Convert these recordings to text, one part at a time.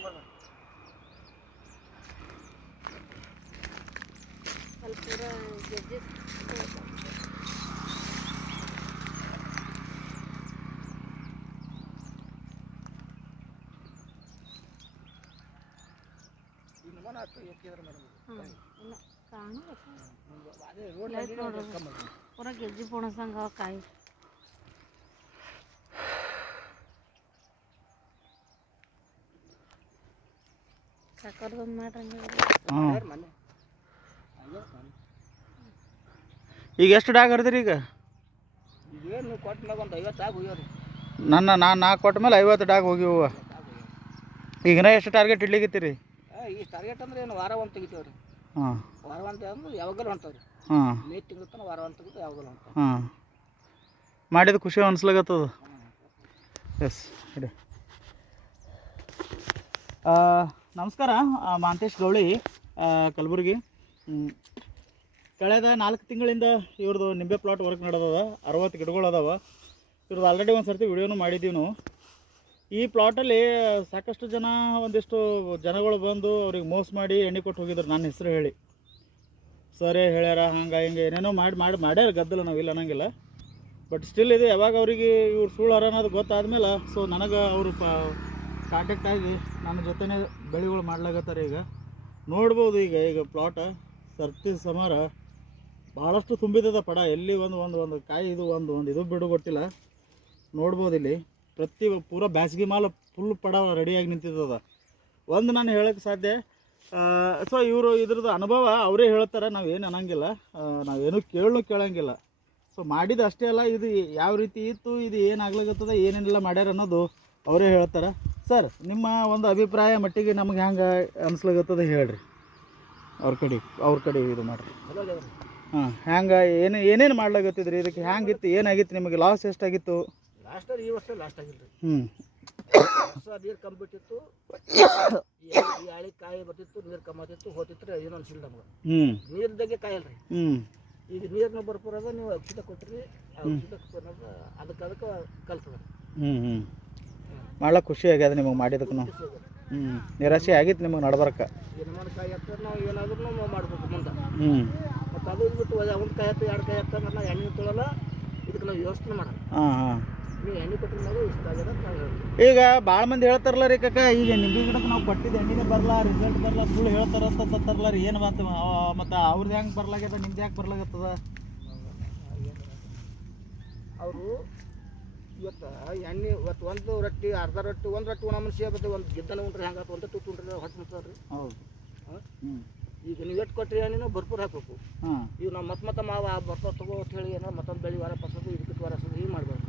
पूरा ಗೆಜ್ಜಿ ಪೋಣಸಂಗ ಕಾಯಿ ಸಾಕರ್ದೊಂದು ಮಾಡ್ರಂಗೆ ಈಗ ಎಷ್ಟು ಡಾಗ್ ಹರಿದ್ರಿ ಈಗ ಏನು ಕೊಟ್ಟ ಮ್ಯಾಗ ಒಂದು 50 ಆಗಿ ಹೋಗ್ಯಾವ್ರಿ ನಾನು ಕೊಟ್ಟ ಮೇಲೆ 50 ಡಾಗ್ ಹೋಗಿವ ಈಗಿನ ಎಷ್ಟು ಟಾರ್ಗೆಟ್ ಇಡ್ಲಿಕ್ಕತ್ತೀರಿ ಈ ಟಾರ್ಗೆಟ್ ಅಂದ್ರೆ ಏನು ವಾರ ಒಂದು ತೆಗಿತೀವ್ರಿ ಹಾಂ ವಾರ ಒಂದು ಅಂದ್ರೆ ಯಾವಾಗಲೂ ಹೊಂಟವ್ರಿ ಹಾಂ ಮೇ ತಿಂಗಳ ತನಕ ವಾರ ಒಂದು ತೆಗಿತು ಯಾವಾಗಲೂ ಹೊಂಟವ್ರಿ ಹಾಂ ಮಾಡಿದ ಖುಷಿ ಅನ್ಸ್ಲಾಗತ್ತದ ಎಸ್ ಇಡಿ ನಮಸ್ಕಾರ ಮಾಂತೇಶ್ ಗೌಳಿ ಕಲಬುರ್ಗಿ ಕಳೆದ 4 ತಿಂಗಳಿಂದ ಇವ್ರದ್ದು ನಿಂಬೆ ಪ್ಲಾಟ್ ವರ್ಕ್ ನಡೆದದ 60 ಗಿಡಗಳು ಅದಾವ ಇವ್ರದ್ದು ಆಲ್ರೆಡಿ ಒಂದು ಸರ್ತಿ ವಿಡಿಯೋನು ಮಾಡಿದ್ದೀವಿ ನಾವು ಈ ಪ್ಲಾಟಲ್ಲಿ ಸಾಕಷ್ಟು ಜನ ಒಂದಿಷ್ಟು ಜನಗಳು ಬಂದು ಅವ್ರಿಗೆ ಮೋಸ ಮಾಡಿ ಎಣ್ಣೆ ಕೊಟ್ಟು ಹೋಗಿದ್ರು ನನ್ನ ಹೆಸರು ಹೇಳಿ ಸರೇ ಹೇಳ್ಯಾರ ಹಂಗೆ ಹಿಂಗೆ ಏನೇನೋ ಮಾಡ್ಯಾರ ಗದ್ದಲ ನಾವು ಇಲ್ಲ ಅನ್ನಂಗಿಲ್ಲ ಬಟ್ ಸ್ಟಿಲ್ ಇದು ಯಾವಾಗ ಅವರಿಗೆ ಇವ್ರು ಸುಳ್ಳು ಅನ್ನೋದು ಗೊತ್ತಾದ್ಮೇಲೆ ಸೊ ನನಗೆ ಅವರು ಕಾಂಟ್ಯಾಕ್ಟ್ ಆಗಿ ನನ್ನ ಜೊತೆನೇ ಬೆಳೆಗಳು ಮಾಡ್ಲಾಗತ್ತಾರೆ ಈಗ ನೋಡ್ಬೋದು ಈಗ ಪ್ಲಾಟ ಸರ್ತಿ ಸಮಾರ ಭಾಳಷ್ಟು ತುಂಬಿದ್ದದ ಪಡ ಎಲ್ಲಿ ಒಂದು ಕಾಯಿ ಇದು ಒಂದು ಇದು ಬಿಡು ಗೊತ್ತಿಲ್ಲ ನೋಡ್ಬೋದು ಇಲ್ಲಿ ಪ್ರತಿ ಪೂರ ಬ್ಯಾಸ್ಗಿ ಮಾಲ ಫುಲ್ ಪಡ ರೆಡಿಯಾಗಿ ನಿಂತಿದ್ದದ ಒಂದು ನಾನು ಹೇಳೋಕ್ಕೆ ಸಾಧ್ಯ ಸೊ ಇವರು ಇದ್ರದ್ದು ಅನುಭವ ಅವರೇ ಹೇಳ್ತಾರೆ ನಾವೇನು ಅನ್ನಂಗಿಲ್ಲ ನಾವೇನು ಕೇಳಂಗಿಲ್ಲ ಸೊ ಮಾಡಿದ್ದು ಅಷ್ಟೇ ಅಲ್ಲ ಇದು ಯಾವ ರೀತಿ ಇತ್ತು ಇದು ಏನಾಗ್ಲಾಗತ್ತದ ಏನೇನೆಲ್ಲ ಮಾಡ್ಯಾರ ಅನ್ನೋದು ಅವರೇ ಹೇಳ್ತಾರೆ ಸರ್ ನಿಮ್ಮ ಒಂದು ಅಭಿಪ್ರಾಯ ಮಟ್ಟಿಗೆ ನಮ್ಗೆ ಹೆಂಗೆ ಅನಿಸ್ಲಾಗತ್ತದ ಹೇಳ್ರಿ ಅವ್ರ ಕಡೆ ಇದು ಮಾಡಿರಿ ಹಾಂ ಹೆಂಗೆ ಏನೇನು ಮಾಡ್ಲಾಗತ್ತಿದ್ರಿ ಇದಕ್ಕೆ ಹೆಂಗಿತ್ತು ಏನಾಗಿತ್ತು ನಿಮಗೆ ಲಾಸ್ ಎಷ್ಟಾಗಿತ್ತು ಲಾಸ್ಟ್ ಈ ವರ್ಷ ಲಾಸ್ಟ್ ಆಗಿಲ್ಲ ಹೊಸ ನೀರು ಕಮ್ಮಿ ಬಿಟ್ಟಿತ್ತು ಕಾಯಿ ಬರ್ತಿತ್ತು ನೀರು ಕಮ್ಮಿ ಆಗ್ತಿತ್ತು ಹೋತಿತ್ತು ಏನೋ ಅನ್ಸಿಲ್ಲ ನಮ್ಗೆ ನೀರ್ದಾಗೆ ಕಾಯಿ ಅಲ್ರಿ ಈಗ ನೀರನ್ನ ಬರ್ಪುರದ ನೀವು ಔಷಧ ಕೊಟ್ಟಿರಿ ಔಷಧ ಅದಕ್ಕೆ ಕಲ್ತದ ಮಾಡ್ಲಿಕ್ಕೆ ಖುಷಿ ಆಗ್ಯದ ನಿಮಗೆ ಮಾಡಿದಕ್ಕೂ ನಿರಾಶೆ ಆಗಿತ್ತು ನಿಮಗೆ ನಡ್ಬರ್ಕ ಏನು ಮಾಡಿ ಕಾಯಿ ಹಾಕ್ತಾರೆ ನಾವು ಏನಾದ್ರೂ ಮಾಡ್ಬೇಕು ಮುಂದೆ ಮತ್ತು ಅದು ಬಿಟ್ಟು ಒಂದು ಕಾಯಿ ಹಾಕ್ತು 2 ಕಾಯಿ ಹಾಕ್ತಂದ್ರೆ ನಾವು ಎಣ್ಣೆ ತೊಗೊಳಲ್ಲ ಇದಕ್ಕೆ ನಾವು ವ್ಯವಸ್ಥೆ ಮಾಡೋಣ ನೀವು ಎಣ್ಣೆ ಕೊಟ್ಟಿದ ಮೇಲೆ ಇಷ್ಟ ಆಗ್ಯದ ನಾವು ಹೇಳ್ತೀವಿ ಈಗ ಭಾಳ ಮಂದಿ ಹೇಳ್ತಾರಲ್ಲ ರೀ ಕಾಕ ಈಗ ನಿಂಬೆ ಗಿಡಕ್ಕೆ ನಾವು ಕೊಟ್ಟಿದ್ದು ಎಣ್ಣೆನೇ ಬರಲ್ಲ ರಿಸಲ್ಟ್ ಬರಲ್ಲ ಸುಳ್ಳು ಹೇಳ್ತಾರಂತಾರಲ್ಲ ರೀ ಏನು ಮತ್ತು ಅವ್ರದ್ದು ಹೆಂಗೆ ಬರ್ಲಾಗ್ಯದ ನಿಮ್ದು ಯಾಕೆ ಬರ್ಲಾಗತ್ತದ ಅವರು ಇವತ್ತು ಎಣ್ಣೆ ಇವತ್ತು ಒಂದು ರೊಟ್ಟಿ ಅರ್ಧ ರೊಟ್ಟಿ ಒಂದು ರೊಟ್ಟಿ ಒಣ ಮನುಷ್ಯ ಬರ್ತದೆ ಒಂದು ಗಿದ್ದನ ಉಂಟ್ರೆ ಹೆಂಗಾಯ್ತು ಒಂದು ತುತ್ತು ಉಂಟ್ರೆ ಹೊಟ್ಟೆ ಮುಟ್ತದ್ರಿ ಹೌದು ಈಗ ನೀವು ಎಷ್ಟು ಕೊಟ್ಟರೆ ಎಣ್ಣೆನೂ ಭರ್ಪೂರ್ ಹಾಕಬೇಕು ಈಗ ನಾವು ಮತ್ತೆ ಮಾವ ಬರ್ತಾವ ತಗೋ ಅಂತ ಹೇಳಿ ಏನೋ ಮತ್ತೊಂದು ಬೆಳೆ ವಾರ ಪಸೋದು ಇದಕ್ಕೆ ವಾರ ಹಸೋದು ಹೀಗೆ ಮಾಡ್ಬಾರ್ದು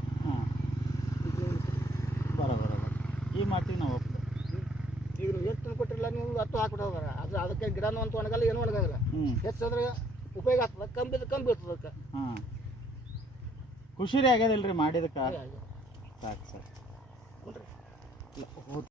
ಬರೋಬರ ಈ ಮಾತಿಗೆ ನಾವು ಈಗ ನೀವು ಎಷ್ಟು ಕೊಟ್ಟಿರಲ್ಲ ನೀವು ಹತ್ತು ಹಾಕ್ಬಿಟ್ಟು ಹೋಗಾರ ಅದಕ್ಕೆ ಗಿಡನೂ ಅಂತ ಒಣಗಲ್ಲ ಏನೂ ಒಣಗಲ್ಲ ಹೆಚ್ಚಂದ್ರೆ ಉಪಯೋಗ ಆಗ್ತದೆ ಕಮ್ಮಿ ಬೀಳ್ತದೆ ಅದಕ್ಕೆ ಖುಷಿ ರೀ ಆಗ್ಯದಿಲ್ಲ ರೀ ಮಾಡಿದಕ್ಕೆ ಸಾಕು ಸರ್ ನೋಡ್ರಿ